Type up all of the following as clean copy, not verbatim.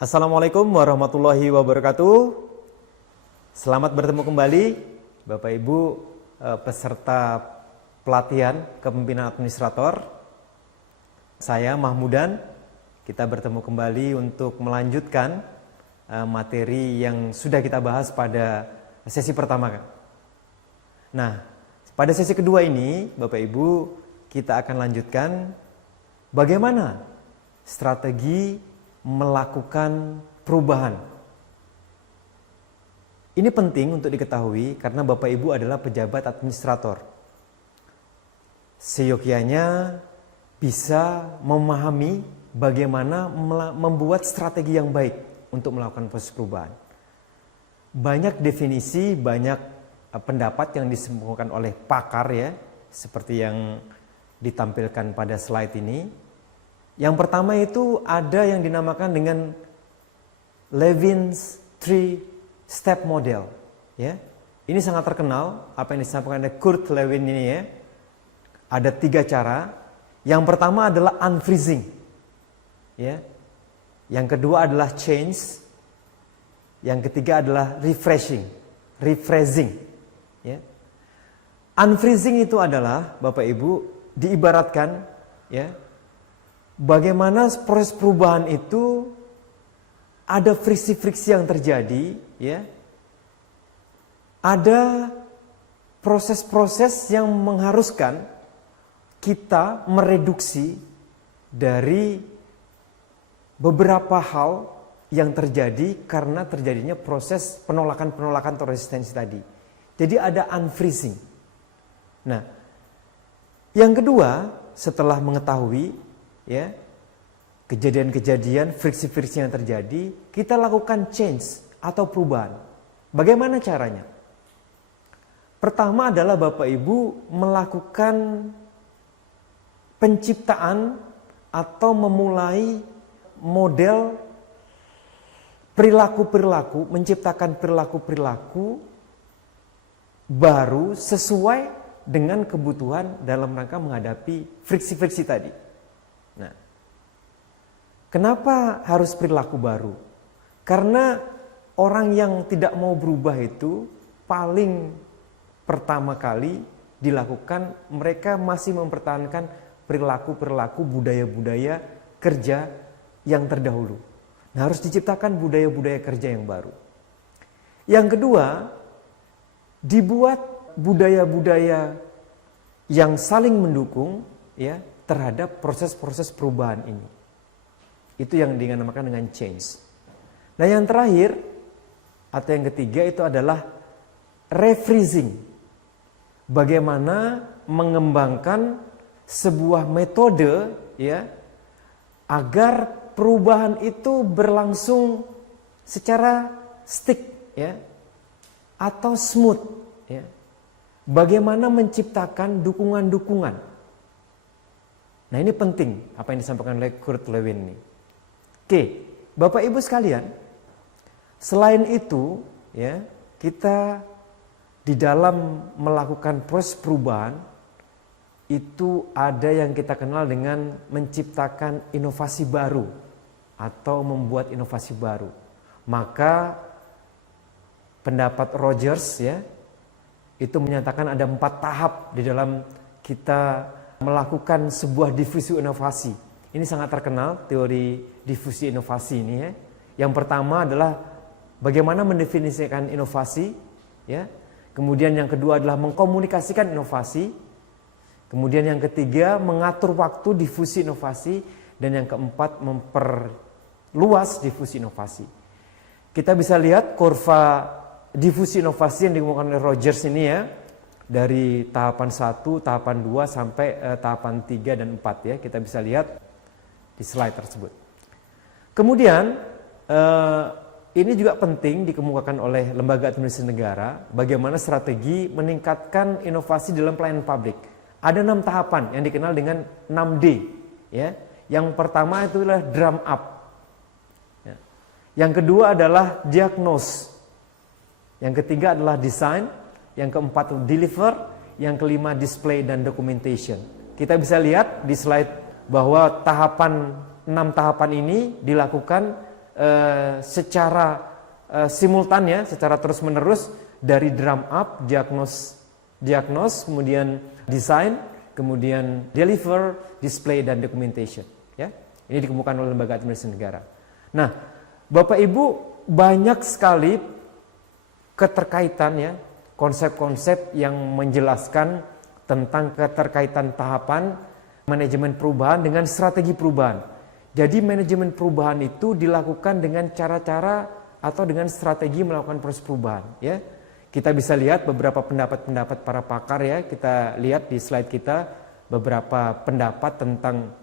Assalamualaikum warahmatullahi wabarakatuh. Selamat bertemu kembali Bapak Ibu peserta pelatihan kepemimpinan administrator. Saya Mahmudan. Kita bertemu kembali untuk melanjutkan materi yang sudah kita bahas pada sesi pertama. Nah, pada sesi kedua ini Bapak Ibu kita akan lanjutkan bagaimana strategi melakukan perubahan. Ini penting untuk diketahui karena Bapak Ibu adalah pejabat administrator. Seyogyanya bisa memahami bagaimana membuat strategi yang baik untuk melakukan proses perubahan. Banyak definisi, banyak pendapat yang disebutkan oleh pakar ya, seperti yang ditampilkan pada slide ini. Yang pertama itu ada yang dinamakan dengan Levin's Three Step Model. Ya, ini sangat terkenal apa yang disampaikan oleh Kurt Lewin ini ya. Ada 3 cara. Yang pertama adalah unfreezing. Ya. Yang kedua adalah change. Yang ketiga adalah rephrasing. Ya. Unfreezing itu adalah Bapak Ibu diibaratkan ya. Bagaimana proses perubahan itu ada friksi-friksi yang terjadi, ya. Ada proses-proses yang mengharuskan kita mereduksi dari beberapa hal yang terjadi karena terjadinya proses penolakan-penolakan atau resistensi tadi. Jadi ada unfreezing. Nah, yang kedua setelah mengetahui ya, kejadian-kejadian, friksi-friksi yang terjadi, kita lakukan change atau perubahan. Bagaimana caranya? Pertama adalah Bapak Ibu melakukan penciptaan atau memulai model perilaku-perilaku, menciptakan perilaku-perilaku baru sesuai dengan kebutuhan dalam rangka menghadapi friksi-friksi tadi. Nah, kenapa harus perilaku baru? Karena orang yang tidak mau berubah itu paling pertama kali dilakukan mereka masih mempertahankan perilaku-perilaku budaya-budaya kerja yang terdahulu. Nah, harus diciptakan budaya-budaya kerja yang baru. Yang kedua, dibuat budaya-budaya yang saling mendukung ya terhadap proses-proses perubahan ini. Itu yang dinamakan dengan change. Nah, yang terakhir atau yang ketiga itu adalah rephrasing. Bagaimana mengembangkan sebuah metode ya agar perubahan itu berlangsung secara stick ya atau smooth ya. Bagaimana menciptakan dukungan-dukungan. Nah, ini penting apa yang disampaikan oleh Kurt Lewin ini. Oke, Bapak Ibu sekalian, selain itu ya, kita di dalam melakukan proses perubahan itu ada yang kita kenal dengan menciptakan inovasi baru atau membuat inovasi baru. Maka pendapat Rogers ya itu menyatakan ada 4 tahap di dalam kita melakukan sebuah difusi inovasi. Ini sangat terkenal teori difusi inovasi ini ya. Yang pertama adalah bagaimana mendefinisikan inovasi ya. Kemudian yang kedua adalah mengkomunikasikan inovasi. Kemudian yang ketiga mengatur waktu difusi inovasi dan yang keempat memperluas difusi inovasi. Kita bisa lihat kurva difusi inovasi yang dikemukakan oleh Rogers ini ya. Dari tahapan 1, tahapan 2 sampai tahapan 3 dan 4 ya. Kita bisa lihat di slide tersebut. Kemudian ini juga penting dikemukakan oleh Lembaga Administrasi Negara bagaimana strategi meningkatkan inovasi dalam pelayanan publik. Ada 6 tahapan yang dikenal dengan 6D ya. Yang pertama itu adalah drum up. Ya. Yang kedua adalah diagnose. Yang ketiga adalah design. Yang keempat itu deliver, yang kelima display dan documentation. Kita bisa lihat di slide bahwa 6 tahapan ini dilakukan secara simultan ya, secara terus-menerus dari drum up, diagnose, kemudian design, kemudian deliver, display, dan documentation. Ya, ini dikemukakan oleh Lembaga Administrasi Negara. Nah, Bapak Ibu, banyak sekali keterkaitan ya, konsep-konsep yang menjelaskan tentang keterkaitan tahapan manajemen perubahan dengan strategi perubahan. Jadi manajemen perubahan itu dilakukan dengan cara-cara atau dengan strategi melakukan proses perubahan. Ya, kita bisa lihat beberapa pendapat-pendapat para pakar ya. Kita lihat di slide kita beberapa pendapat tentang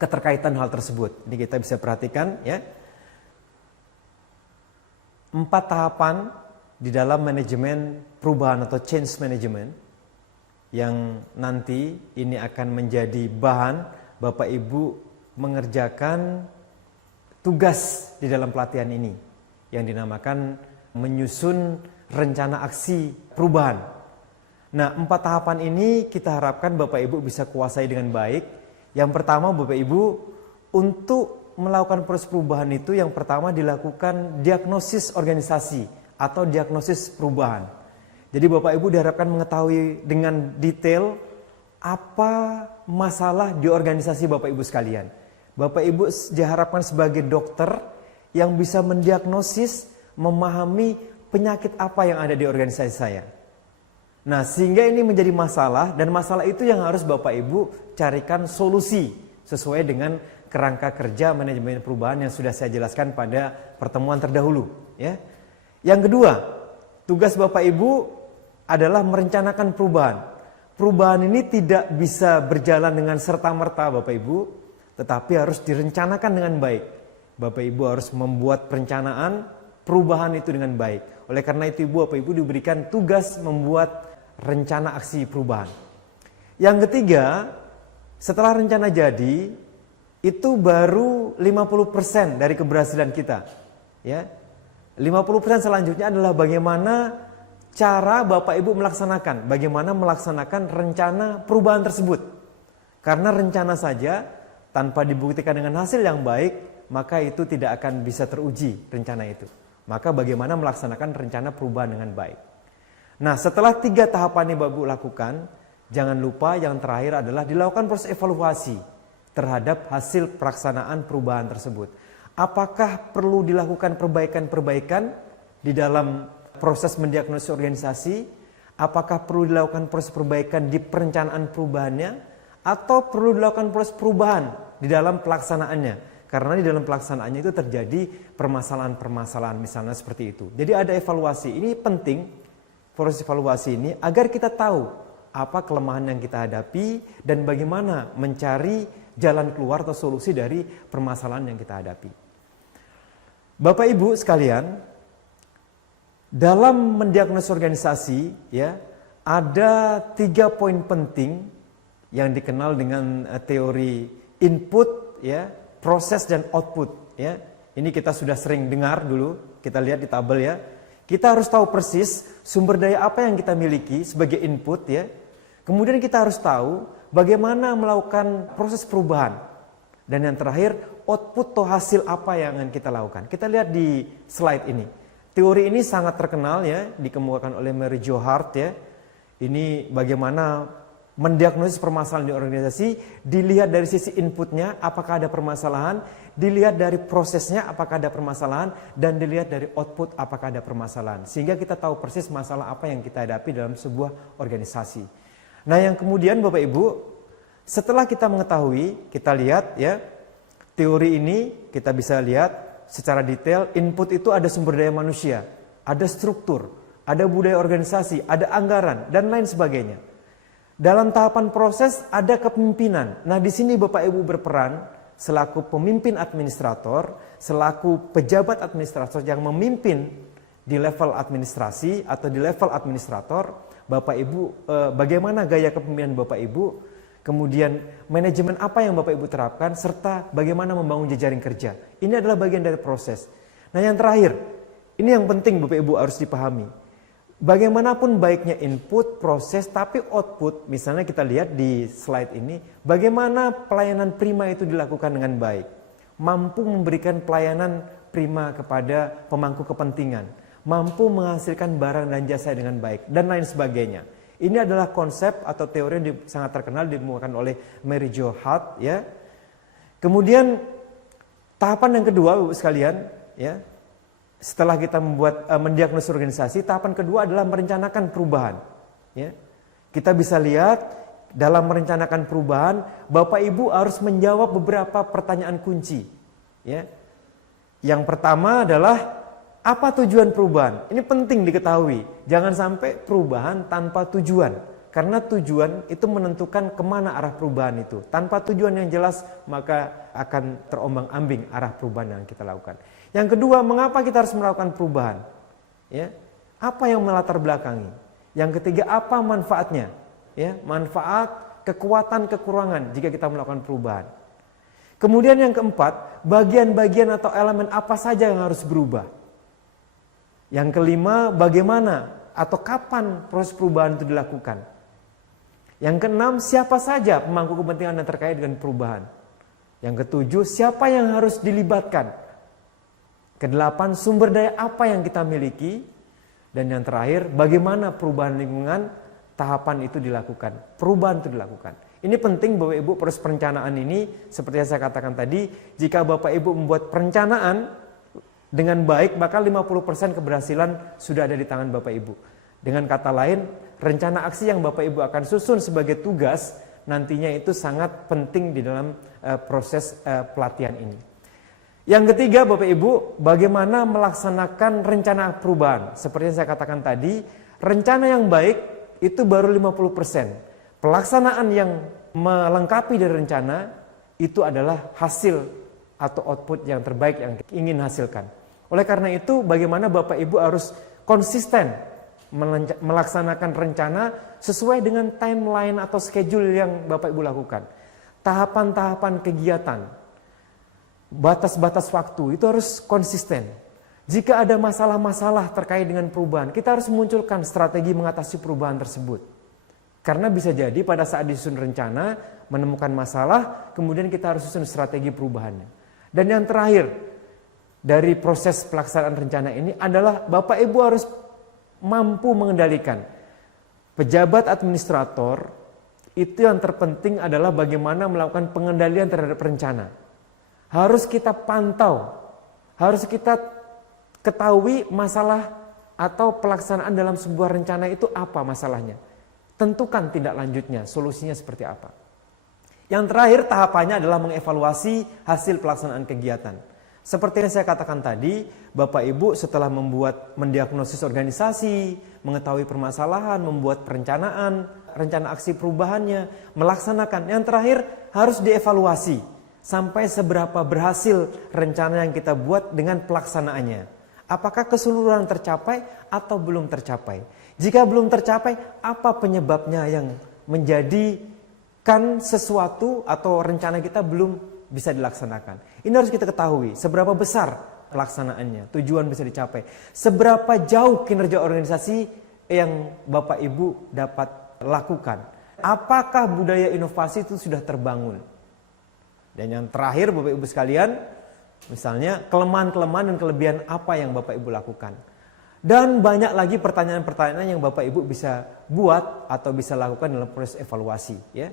keterkaitan hal tersebut. Ini kita bisa perhatikan ya. 4 tahapan di dalam manajemen perubahan atau change management yang nanti ini akan menjadi bahan Bapak Ibu mengerjakan tugas di dalam pelatihan ini yang dinamakan menyusun rencana aksi perubahan. Nah, 4 tahapan ini kita harapkan Bapak Ibu bisa kuasai dengan baik. Yang pertama, Bapak Ibu, untuk melakukan proses perubahan itu yang pertama dilakukan diagnosis organisasi atau diagnosis perubahan. Jadi Bapak Ibu diharapkan mengetahui dengan detail apa masalah di organisasi Bapak Ibu sekalian. Bapak Ibu diharapkan sebagai dokter yang bisa mendiagnosis, memahami penyakit apa yang ada di organisasi saya. Nah, sehingga ini menjadi masalah, dan masalah itu yang harus Bapak Ibu carikan solusi sesuai dengan kerangka kerja manajemen perubahan yang sudah saya jelaskan pada pertemuan terdahulu. Ya. Yang kedua, tugas Bapak Ibu adalah merencanakan perubahan. Perubahan ini tidak bisa berjalan dengan serta-merta Bapak Ibu, tetapi harus direncanakan dengan baik. Bapak Ibu harus membuat perencanaan perubahan itu dengan baik. Oleh karena itu Bapak Ibu diberikan tugas membuat rencana aksi perubahan. Yang ketiga, setelah rencana jadi, itu baru 50% dari keberhasilan kita. Ya. 50% selanjutnya adalah bagaimana cara Bapak Ibu melaksanakan, bagaimana melaksanakan rencana perubahan tersebut. Karena rencana saja tanpa dibuktikan dengan hasil yang baik, maka itu tidak akan bisa teruji rencana itu. Maka bagaimana melaksanakan rencana perubahan dengan baik. Nah, setelah 3 tahapan yang Bapak Ibu lakukan, jangan lupa yang terakhir adalah dilakukan proses evaluasi terhadap hasil pelaksanaan perubahan tersebut. Apakah perlu dilakukan perbaikan-perbaikan di dalam proses mendiagnosis organisasi, apakah perlu dilakukan proses perbaikan di perencanaan perubahannya, atau perlu dilakukan proses perubahan di dalam pelaksanaannya. Karena di dalam pelaksanaannya itu terjadi permasalahan-permasalahan misalnya seperti itu. Jadi ada evaluasi, ini penting proses evaluasi ini agar kita tahu apa kelemahan yang kita hadapi dan bagaimana mencari jalan keluar atau solusi dari permasalahan yang kita hadapi. Bapak Ibu sekalian, dalam mendiagnosis organisasi ya, ada 3 poin penting yang dikenal dengan teori input ya, proses dan output ya. Ini kita sudah sering dengar dulu, kita lihat di tabel ya. Kita harus tahu persis sumber daya apa yang kita miliki sebagai input ya. Kemudian kita harus tahu bagaimana melakukan proses perubahan. Dan yang terakhir, output atau hasil apa yang akan kita lakukan. Kita lihat di slide ini. Teori ini sangat terkenal ya, dikemukakan oleh Mary Jo Hart ya. Ini bagaimana mendiagnosis permasalahan di organisasi, dilihat dari sisi inputnya apakah ada permasalahan, dilihat dari prosesnya apakah ada permasalahan, dan dilihat dari output apakah ada permasalahan. Sehingga kita tahu persis masalah apa yang kita hadapi dalam sebuah organisasi. Nah, yang kemudian Bapak Ibu, setelah kita mengetahui, kita lihat ya, teori ini kita bisa lihat secara detail. Input itu ada sumber daya manusia, ada struktur, ada budaya organisasi, ada anggaran, dan lain sebagainya. Dalam tahapan proses ada kepemimpinan. Nah, di sini Bapak Ibu berperan selaku pemimpin administrator, selaku pejabat administrator yang memimpin di level administrasi atau di level administrator. Bapak Ibu, bagaimana gaya kepemimpinan Bapak Ibu, kemudian manajemen apa yang Bapak Ibu terapkan, serta bagaimana membangun jejaring kerja. Ini adalah bagian dari proses. Nah, yang terakhir, ini yang penting Bapak Ibu harus dipahami. Bagaimanapun baiknya input, proses, tapi output, misalnya kita lihat di slide ini, bagaimana pelayanan prima itu dilakukan dengan baik. Mampu memberikan pelayanan prima kepada pemangku kepentingan, mampu menghasilkan barang dan jasa dengan baik, dan lain sebagainya. Ini adalah konsep atau teori yang sangat terkenal ditemukan oleh Mary Jo Hart, ya. Kemudian tahapan yang kedua, Bapak sekalian, ya. Setelah kita mendiagnosis organisasi, tahapan kedua adalah merencanakan perubahan, ya. Kita bisa lihat dalam merencanakan perubahan, Bapak Ibu harus menjawab beberapa pertanyaan kunci, ya. Yang pertama adalah apa tujuan perubahan? Ini penting diketahui. Jangan sampai perubahan tanpa tujuan. Karena tujuan itu menentukan kemana arah perubahan itu. Tanpa tujuan yang jelas, maka akan terombang-ambing arah perubahan yang kita lakukan. Yang kedua, mengapa kita harus melakukan perubahan? Ya, apa yang melatar belakangi? Yang ketiga, apa manfaatnya? Ya, manfaat, kekuatan, kekurangan jika kita melakukan perubahan. Kemudian yang keempat, bagian-bagian atau elemen apa saja yang harus berubah. Yang kelima, bagaimana atau kapan proses perubahan itu dilakukan. Yang keenam, siapa saja pemangku kepentingan yang terkait dengan perubahan. Yang ketujuh, siapa yang harus dilibatkan. Kedelapan, sumber daya apa yang kita miliki. Dan yang terakhir, bagaimana perubahan lingkungan, tahapan itu dilakukan. Perubahan itu dilakukan. Ini penting Bapak Ibu, proses perencanaan ini seperti yang saya katakan tadi, jika Bapak Ibu membuat perencanaan dengan baik, maka 50% keberhasilan sudah ada di tangan Bapak Ibu. Dengan kata lain, rencana aksi yang Bapak Ibu akan susun sebagai tugas nantinya itu sangat penting di dalam proses pelatihan ini. Yang ketiga Bapak Ibu, bagaimana melaksanakan rencana perubahan. Seperti yang saya katakan tadi, rencana yang baik itu baru 50%. Pelaksanaan yang melengkapi dari rencana itu adalah hasil atau output yang terbaik yang ingin hasilkan. Oleh karena itu, bagaimana Bapak Ibu harus konsisten melaksanakan rencana sesuai dengan timeline atau schedule yang Bapak Ibu lakukan. Tahapan-tahapan kegiatan, batas-batas waktu itu harus konsisten. Jika ada masalah-masalah terkait dengan perubahan, kita harus munculkan strategi mengatasi perubahan tersebut. Karena bisa jadi pada saat disusun rencana, menemukan masalah, kemudian kita harus susun strategi perubahannya. Dan yang terakhir, dari proses pelaksanaan rencana ini adalah Bapak Ibu harus mampu mengendalikan. Pejabat administrator, itu yang terpenting adalah bagaimana melakukan pengendalian terhadap rencana. Harus kita pantau, harus kita ketahui masalah atau pelaksanaan dalam sebuah rencana itu apa masalahnya. Tentukan tindak lanjutnya, solusinya seperti apa. Yang terakhir tahapannya adalah mengevaluasi hasil pelaksanaan kegiatan. Seperti yang saya katakan tadi, Bapak Ibu setelah mendiagnosis organisasi, mengetahui permasalahan, membuat perencanaan, rencana aksi perubahannya, melaksanakan. Yang terakhir harus dievaluasi sampai seberapa berhasil rencana yang kita buat dengan pelaksanaannya. Apakah keseluruhan tercapai atau belum tercapai? Jika belum tercapai, apa penyebabnya yang menjadikan sesuatu atau rencana kita belum bisa dilaksanakan? Ini harus kita ketahui, seberapa besar pelaksanaannya, tujuan bisa dicapai. Seberapa jauh kinerja organisasi yang Bapak Ibu dapat lakukan. Apakah budaya inovasi itu sudah terbangun? Dan yang terakhir Bapak Ibu sekalian, misalnya kelemahan-kelemahan dan kelebihan apa yang Bapak Ibu lakukan. Dan banyak lagi pertanyaan-pertanyaan yang Bapak Ibu bisa buat atau bisa lakukan dalam proses evaluasi. Ya.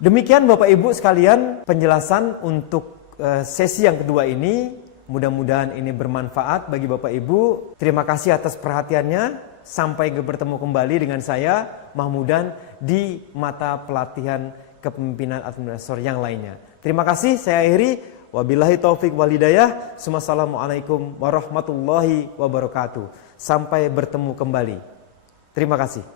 Demikian Bapak Ibu sekalian penjelasan untuk sesi yang kedua ini. Mudah-mudahan ini bermanfaat bagi Bapak Ibu. Terima kasih atas perhatiannya. Sampai bertemu kembali dengan saya, Mahmudan, di mata pelatihan kepemimpinan administrator yang lainnya. Terima kasih, saya akhiri. Wabillahi taufik wal hidayah. Assalamualaikum warahmatullahi wabarakatuh. Sampai bertemu kembali. Terima kasih.